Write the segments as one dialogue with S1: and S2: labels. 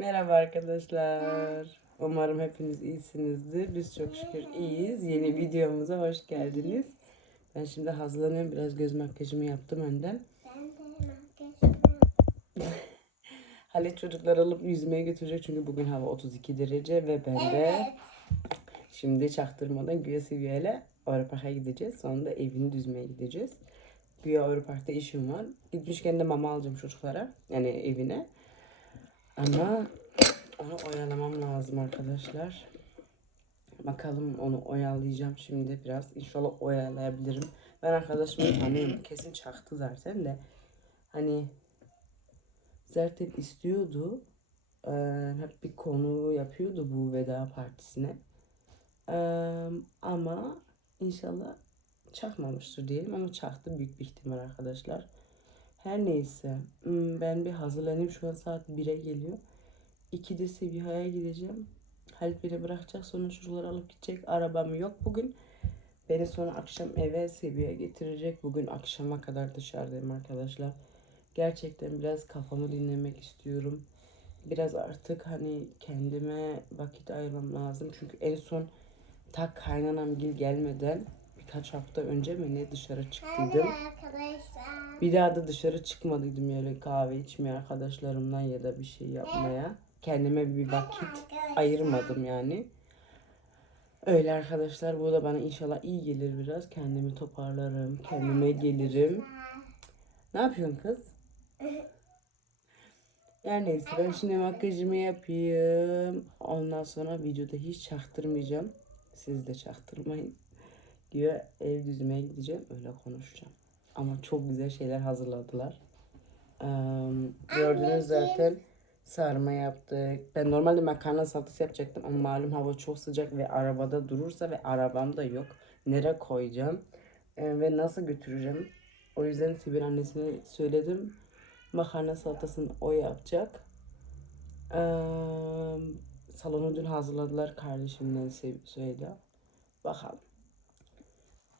S1: Merhaba arkadaşlar. Umarım hepiniz iyisinizdir. Biz çok şükür iyiyiz. Yeni videomuza hoş geldiniz. Ben şimdi hazırlanıyorum. Biraz göz makyajımı yaptım önden. Halit çocukları alıp yüzmeye götürecek çünkü bugün hava 32 derece ve ben de şimdi çaktırmadan Güya Seviye'yle Avrupark'a gideceğiz. Sonra da evini düzmeye gideceğiz. Güya Avrupark'ta işim var. Gitmişken de mama alacağım çocuklara. Yani evine. Ama onu oyalamam lazım arkadaşlar. Bakalım onu oyalayacağım şimdi biraz. İnşallah oyalayabilirim. Ben arkadaşımı tanıyorum. Kesin çaktı zaten de. Hani zaten istiyordu. Ee, hep bir konu yapıyordu bu veda partisine. Ee, ama inşallah çakmamıştır diyelim ama çaktı büyük bir ihtimal arkadaşlar. Her neyse hmm, ben bir hazırlanayım şu an saat 1'e geliyor. 2'de Seviha'ya gideceğim. Halit beni bırakacak sonra çocukları alıp gidecek. Arabam yok bugün. Beni sonra akşam eve Seviha'ya getirecek. Bugün akşama kadar dışarıdayım arkadaşlar. Gerçekten biraz kafamı dinlemek istiyorum. Biraz artık hani kendime vakit ayırmam lazım. Çünkü en son tak kaynanam gil gelmeden birkaç hafta önce mi ne dışarı çıktıydım.
S2: arkadaşlar.
S1: Bir daha da dışarı çıkmadıydım öyle kahve içmeye arkadaşlarımdan ya da bir şey yapmaya. Kendime bir vakit ayırmadım yani. Öyle arkadaşlar bu da bana inşallah iyi gelir biraz. Kendimi toparlarım, kendime gelirim. Ne yapıyorsun kız? Yani neyse ben şimdi makyajımı yapayım. Ondan sonra videoda hiç çaktırmayacağım. Siz de çaktırmayın. Diyor ev düzmeye gideceğim öyle konuşacağım. Ama çok güzel şeyler hazırladılar. Eee, gördünüz zaten sarma yaptık. Ben normalde makarna salatası yapacaktım ama malum hava çok sıcak ve arabada durursa ve arabam da yok. Nereye koyacağım Eee, ve nasıl götüreceğim? O yüzden Sibel annesine söyledim. Makarna salatasını o yapacak. Salonu dün hazırladılar kardeşimden söyledi. Bakalım.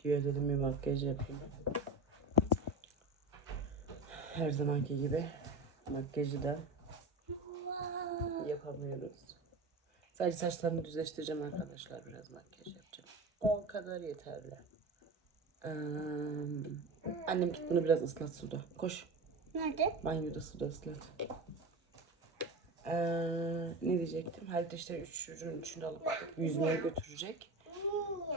S1: Güya dedim bir makyaj yapayım. Her zamanki gibi makyajı da yapamıyoruz. Sadece saçlarımı düzleştireceğim arkadaşlar. Biraz makyaj yapacağım. O kadar yeterli. Ee, annem git bunu biraz ıslat suda. Koş.
S2: Nerede?
S1: Banyoda suda ıslat. Ee, ne diyecektim? Halit işte üç çocuğun üçünü alıp yüzmeye götürecek.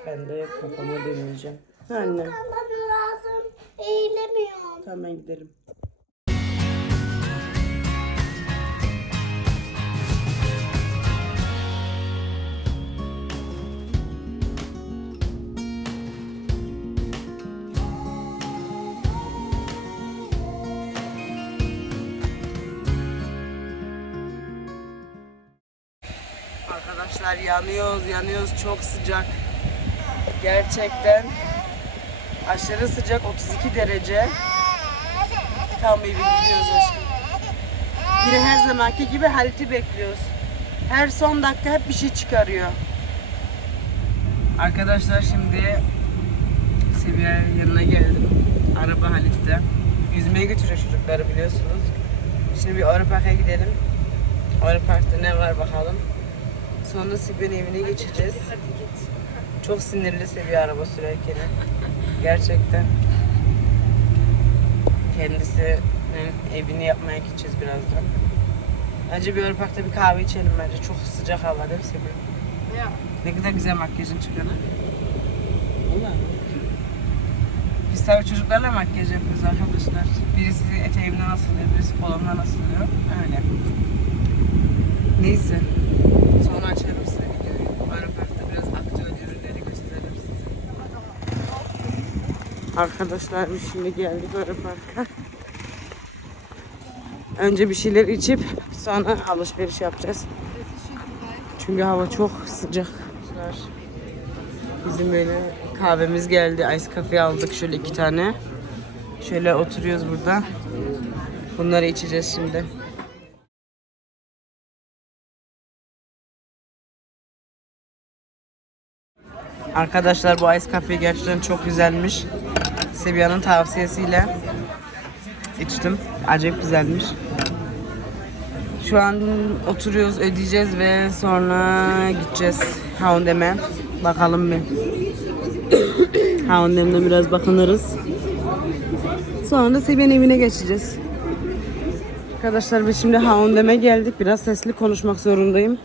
S1: Ben de kafamı deneyeceğim. Ha annem.
S2: Bana lazım. Eğilemiyorum.
S1: Tamam ben giderim. Yanıyoruz, yanıyoruz. Çok sıcak. Gerçekten aşırı sıcak 32 derece. Tam eve gidiyoruz aşkım. Yine her zamanki gibi Halit'i bekliyoruz. Her son dakika hep bir şey çıkarıyor. Arkadaşlar şimdi Seviye yanına geldim. Araba Halit'te. Yüzmeye götürüyor çocukları biliyorsunuz. Şimdi bir Europark'a gidelim. Europark'ta ne var bakalım. Sonra Seviye'nin evine geçeceğiz. Çok sinirli Seviye araba sürerken. Gerçekten. Kendisinin evini yapmaya gideceğiz birazdan. Bence bir Örpak'ta bir kahve içelim bence. Çok sıcak hava değil mi Seviye? Ne kadar güzel makyajın çıkıyor ha? Valla. Biz tabii çocuklarla makyaj yapıyoruz arkadaşlar. Birisi eteğimden asılıyor, birisi kolumdan asılıyor. Öyle. Neyse. Sonra açarım size videoyu. Aeroparkta biraz aktüel ürünleri gösteririm size. Arkadaşlar biz şimdi geldik Aeropark'a. Önce bir şeyler içip sonra alışveriş yapacağız. Çünkü hava çok sıcak. Bizim böyle kahvemiz geldi. Ice cafe aldık şöyle iki tane. Şöyle oturuyoruz burada. Bunları içeceğiz şimdi. Arkadaşlar bu Ice Cafe gerçekten çok güzelmiş. Sebiha'nın tavsiyesiyle içtim. Acayip güzelmiş. Şu an oturuyoruz, ödeyeceğiz ve sonra gideceğiz Houndem'e. Bakalım bir. Houndem'de biraz bakınırız. Sonra da Seviyen evine geçeceğiz. Arkadaşlar biz şimdi Houndem'e geldik. Biraz sesli konuşmak zorundayım.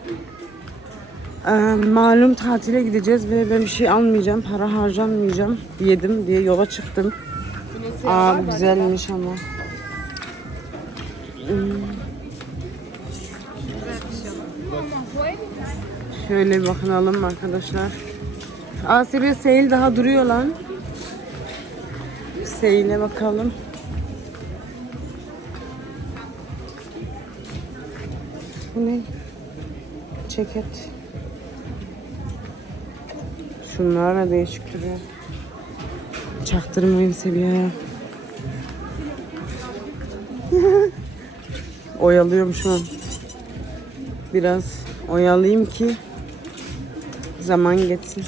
S1: Ee, malum tatile gideceğiz ve ben bir şey almayacağım. Para harcamayacağım. Yedim diye yola çıktım. Aa güzelmiş ama. Hmm. Şöyle bir bakınalım arkadaşlar. Seviye sale daha duruyor lan. Sale'e bakalım. Bu ne? Ceket. Şunlar da değişik duruyor. Çaktırmayın Seviye. Oyalıyorum şu an. Biraz oyalayayım ki zaman geçsin.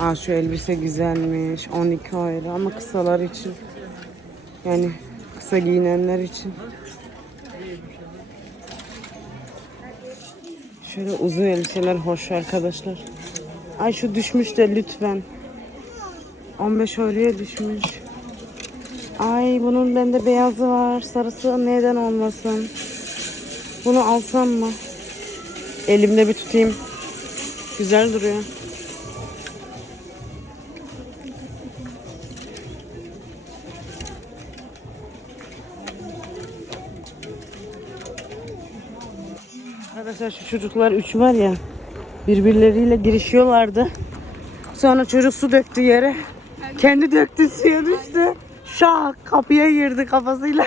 S1: Aa şu elbise güzelmiş. 12 euro ama kısalar için. Yani kısa giyinenler için. Şöyle uzun elbiseler hoş arkadaşlar. Ay şu düşmüş de lütfen. 15 euroya düşmüş. Ay bunun bende beyazı var. Sarısı neden olmasın? Bunu alsam mı? Elimde bir tutayım. Güzel duruyor. Arkadaşlar şu çocuklar üç var ya birbirleriyle girişiyorlardı. Sonra çocuk su döktü yere. Kendi döktü suya düştü. Şak kapıya girdi kafasıyla.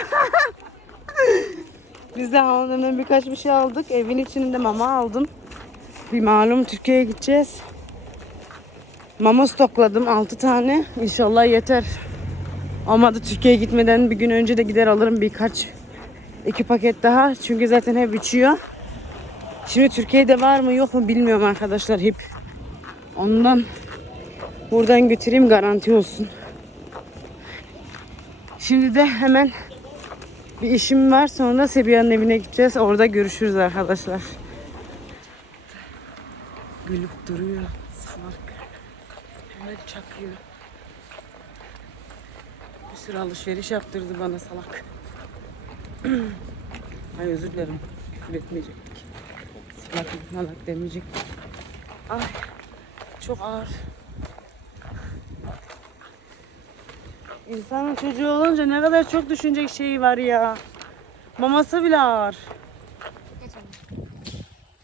S1: Biz de hanımdan birkaç bir şey aldık. Evin içinde mama aldım. Bir malum Türkiye'ye gideceğiz. Mama stokladım 6 tane. İnşallah yeter. Olmadı Türkiye'ye gitmeden bir gün önce de gider alırım birkaç iki paket daha. Çünkü zaten hep içiyor. Şimdi Türkiye'de var mı yok mu bilmiyorum arkadaşlar hep. Ondan buradan götüreyim garanti olsun. Şimdi de hemen bir işim var. Sonra Sebiha'nın evine gideceğiz. Orada görüşürüz arkadaşlar. Gülüp duruyor. Salak. Hemen çakıyor. Bir sürü alışveriş yaptırdı bana salak. Ay özür dilerim. Küfür etmeyecektik. Salak malak demeyecektik. Ay çok ağır. İnsanın çocuğu olunca ne kadar çok düşünecek şeyi var ya. Maması bile ağır.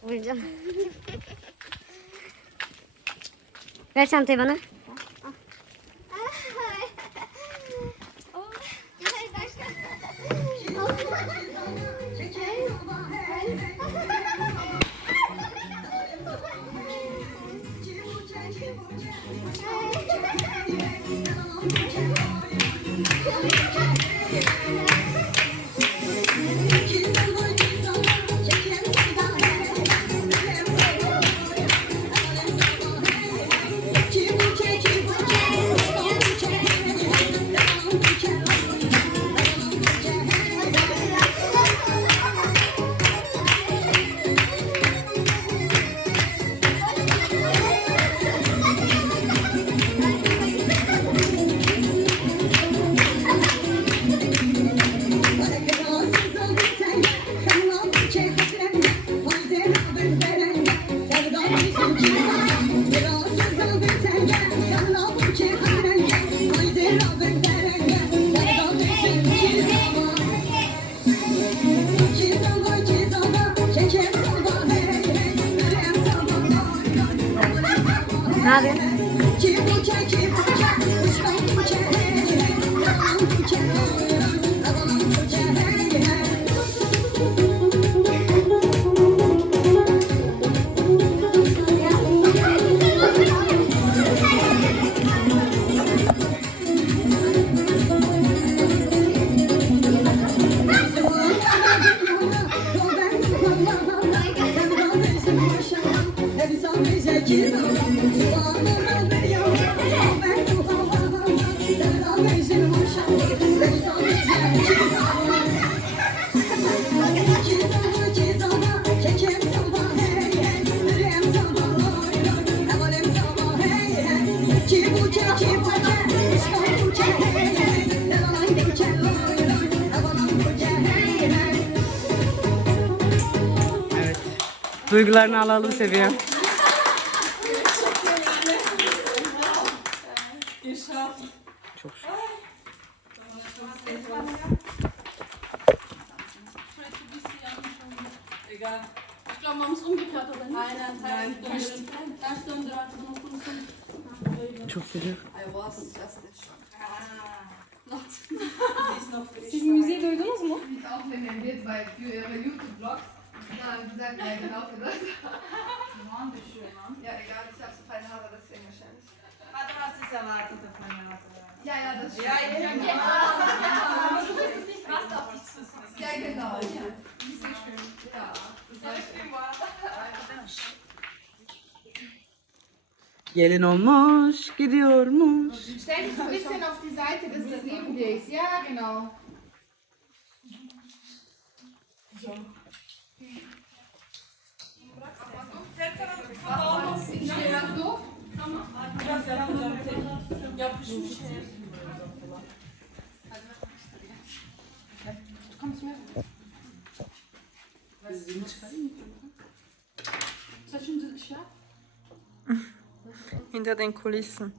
S3: Vuracağım. Ver çantayı bana. Yapıyorsun?
S4: Evet. Duygularını alalım seviyorum. Gelin olmuş, gidiyormuş.
S5: Stell dich ein bisschen auf die Seite, dass das neben dir ist. Ja, genau. Ich stehe dann so.
S6: Saçın şey yap.
S7: Hinter den Kulissen.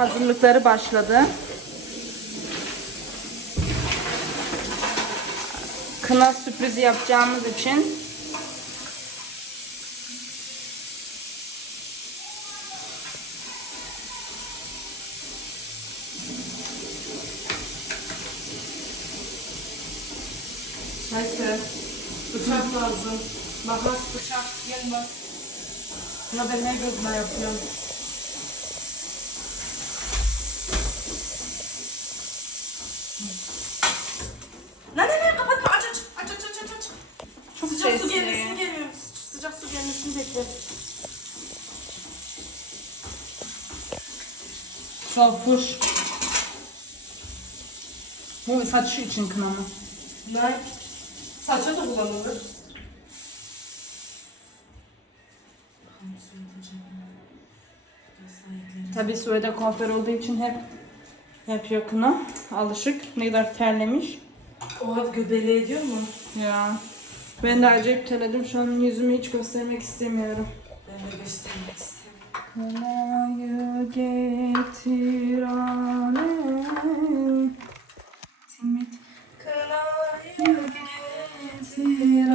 S7: Hazırlıkları başladı. Kına sürprizi yapacağımız için
S6: Neyse. Bıçak lazım. Makas, bıçak, gelmez. Ya ben ne gözüme yapıyorum? Su gelmesini bekle.
S7: Sulfur. Bu saç için kına mı?
S6: Ne? Saça da kullanılır.
S7: Tabii Suede kuaför olduğu için hep yapıyor kına. Alışık. Ne kadar terlemiş.
S6: Oha göbeli ediyor mu?
S7: Ya. Ben de acayip terledim. Şu an yüzümü hiç göstermek istemiyorum.
S6: Ben de göstermek istiyorum.
S7: Kınayı getir anne. Timit. Kınayı getir
S6: iyi.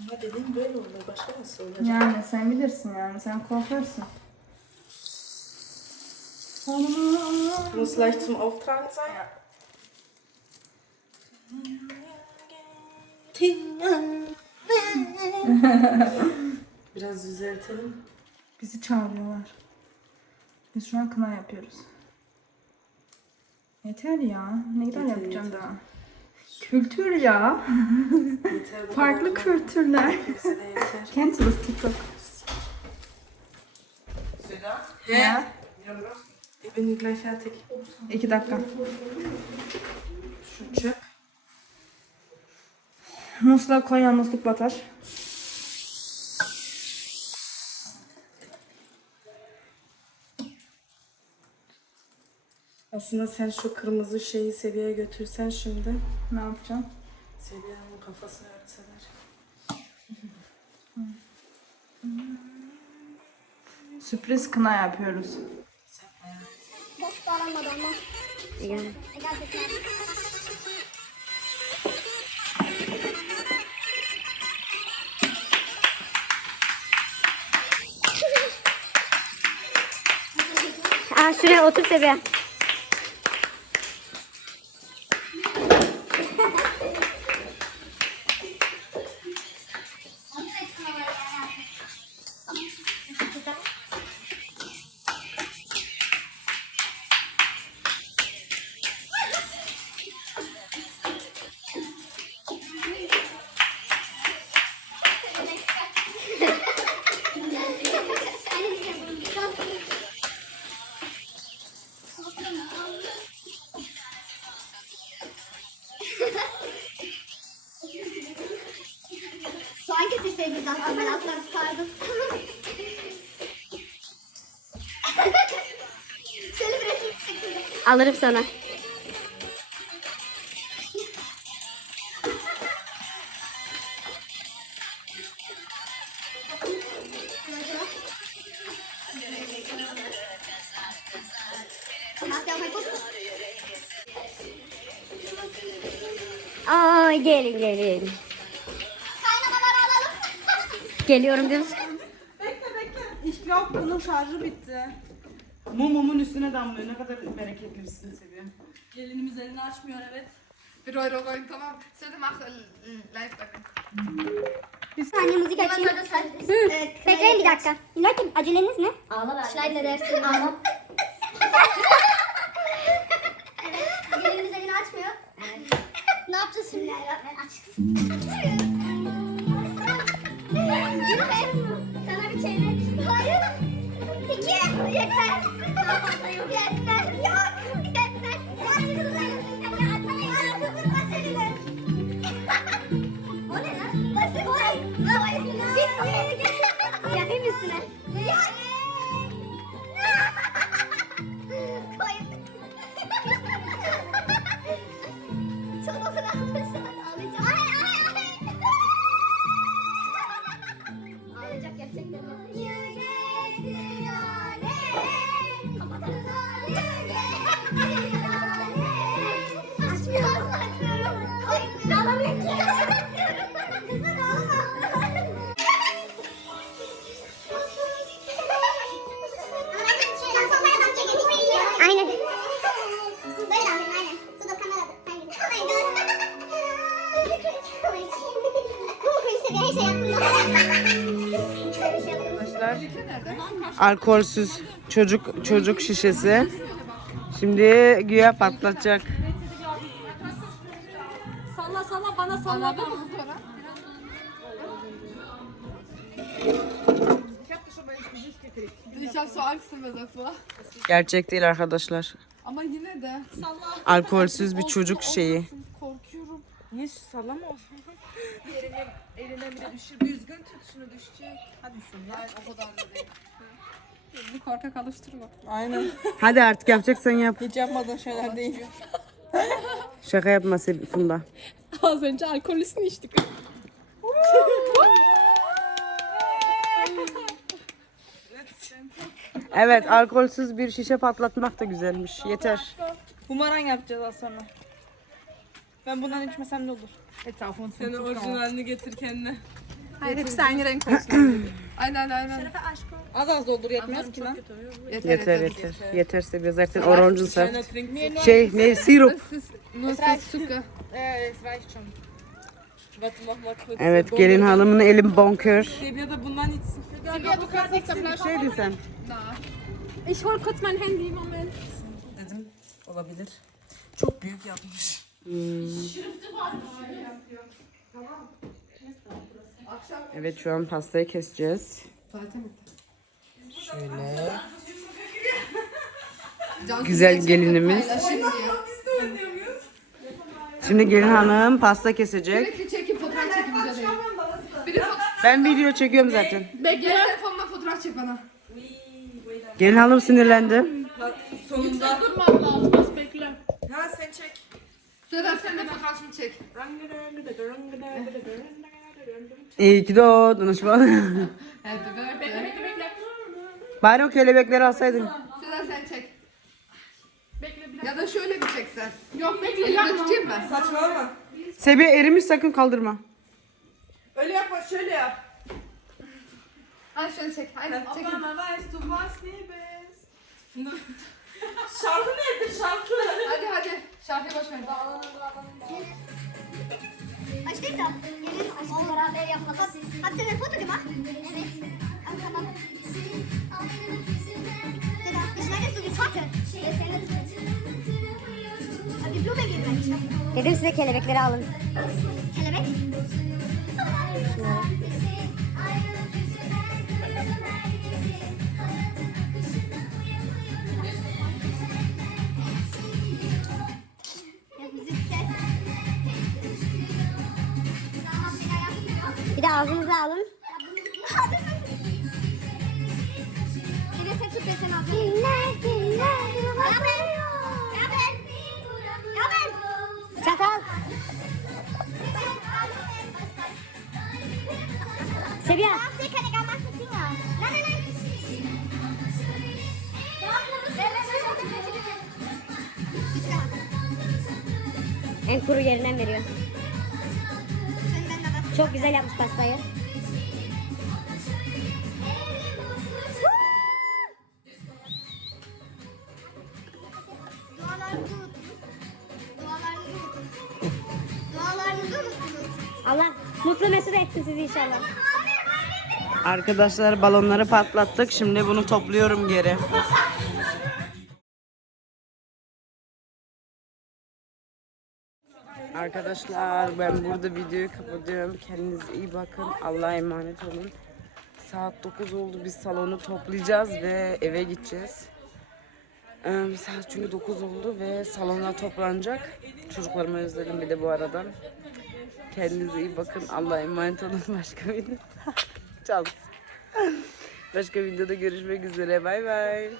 S6: Ama dediğim böyle olur. Başka nasıl olacak?
S7: Yani sen bilirsin yani. Sen kuaförsün.
S6: Muss leicht zum Auftragen sein. Biraz düzeltelim.
S7: Bizi çağırıyorlar. Biz şu an kına yapıyoruz.
S8: Yeter ya. Ne kadar yapacağım daha? Kültür ya. Farklı kültürler. Cancel TikTok. Ja.
S4: Ich gleich fertig.
S8: İki dakika.
S4: Şu çöp.
S8: Musluğa koyan musluk batar.
S4: Aslında sen şu kırmızı şeyi seviyeye götürsen şimdi.
S8: Ne yapacağım?
S4: Seviyenin kafasını örtseler.
S8: Sürpriz kına yapıyoruz.
S2: Bağlanmadı ama.
S3: Yani.
S2: Gel sesine.
S3: Aa şuraya otur Sebiha. Alırım sana. Geliyorum diyorsun.
S8: Bekle bekle. Glaube bunun şarjı bitti.
S1: Mum mumun üstüne damlıyor. Ne kadar bereketli bir seviye.
S6: Gelinimiz elini açmıyor evet.
S5: Bir Euro rein, tamam. Söyle mach äh, live bakın.
S2: Bir saniye müzik açayım. Ee, Bekleyin bir dakika. Leute aceleniz ne?
S3: Ağla ver.
S2: Schneiden edersin. Ağlam. evet. Gelinimiz elini açmıyor. ne yapacağız şimdi? Açıksın. Be. Sana bir. Hayır. İki. Yeter. Yeter.
S1: Alkolsüz çocuk çocuk şişesi. Şimdi güya patlatacak.
S6: Salla salla bana salla.
S5: Ich habe so Angst immer davor.
S1: Gerçek değil arkadaşlar.
S5: Ama yine de.
S1: Alkolsüz bir çocuk şeyi.
S5: Korkuyorum.
S4: Niye sallama? Eline, eline bile düşür. Düzgün tut şunu düşecek. Hadi sen ya.
S5: Hayır o kadar da değil.
S6: Bir korkak alıştırma.
S4: Aynen.
S1: Hadi artık yapacaksan yap.
S4: Hiç yapmadığın şeyler değil.
S1: Şaka yapma Sev- Funda.
S6: Az önce alkolüsünü içtik.
S1: Evet alkolsüz bir şişe patlatmak da güzelmiş. Yeter.
S4: Bumerang yapacağız az sonra. Ben bundan içmesem ne olur? Etrafını
S6: Senin orijinalini getir kendine.
S4: Hayır hepsi aynı renk olsun.
S5: Aynen aynen.
S4: az az doldur yetmez ki lan.
S1: Yeter yeter. Yeter Seviye zaten orange saft. Şey ne sirup.
S5: Nur für Zucker.
S4: Ee,
S6: kurz.
S1: Evet gelin hanımın elim bonkör.
S6: Sevya da bundan içsin.
S5: Silvia, der Flasche.
S1: Şeydin sen.
S6: Ich hol kurz mein Handy, Moment.
S1: Dedim olabilir.
S8: Çok büyük yapmış.
S1: Evet şu an pastayı keseceğiz. Şöyle. Güzel gelinimiz. Şimdi gelin hanım pasta kesecek.
S5: Sürekli çekip fotoğraf çekip videodayım. Biri fotoğraf.
S1: Ben video çekiyorum zaten.
S5: Bekle. Telefonla fotoğraf çek bana.
S1: Gelin hanım sinirlendi.
S8: Sonunda.
S6: Durmam lazım. Az bekle.
S4: Ha sen çek.
S5: Sedat sen de fotoğrafını çek.
S1: İyi ki doğdun Osman.
S5: Happy birthday.
S1: Bari o kelebekleri alsaydın.
S5: Sedat sen çek.
S6: Bekle bir
S5: Ya da şöyle bir çek sen.
S6: Yok bekle
S5: Elimde
S6: yapma.
S5: tutayım mı?
S4: Saçmalama.
S1: Sebiye erimiş sakın kaldırma.
S4: Öyle yapma şöyle yap.
S5: Hadi şöyle çek. Hadi çekin.
S4: Weißt du was liebes. Şarkı nerede şarkı?
S5: Hadi hadi. Şarkıyı boş ver.
S2: Başlayayım da. Gelin aşkı beraber yapalım. Hadi sen foto gibi bak. Evet. Hadi tamam. Sedat, ich Vater. Ja, Sedat. Hadi Blume geben.
S3: Dedim size kelebekleri alın.
S2: Kelebek. Ya
S3: ağzınıza alın.
S2: Dualarınızı unuttunuz. Dualarınızı unuttunuz. Dualarınızı unuttunuz.
S3: Allah mutlu mesut etsin sizi inşallah.
S1: Arkadaşlar balonları patlattık. Şimdi bunu topluyorum geri. Arkadaşlar ben burada videoyu kapatıyorum. Kendinize iyi bakın. Allah'a emanet olun. Saat 9 oldu. Biz salonu toplayacağız ve eve gideceğiz. Ee, Saat çünkü 9 oldu ve salona toplanacak. Çocuklarımı özledim bir de bu arada. Kendinize iyi bakın. Allah'a emanet olun. Başka video. Çal. Başka videoda görüşmek üzere. Bay bay.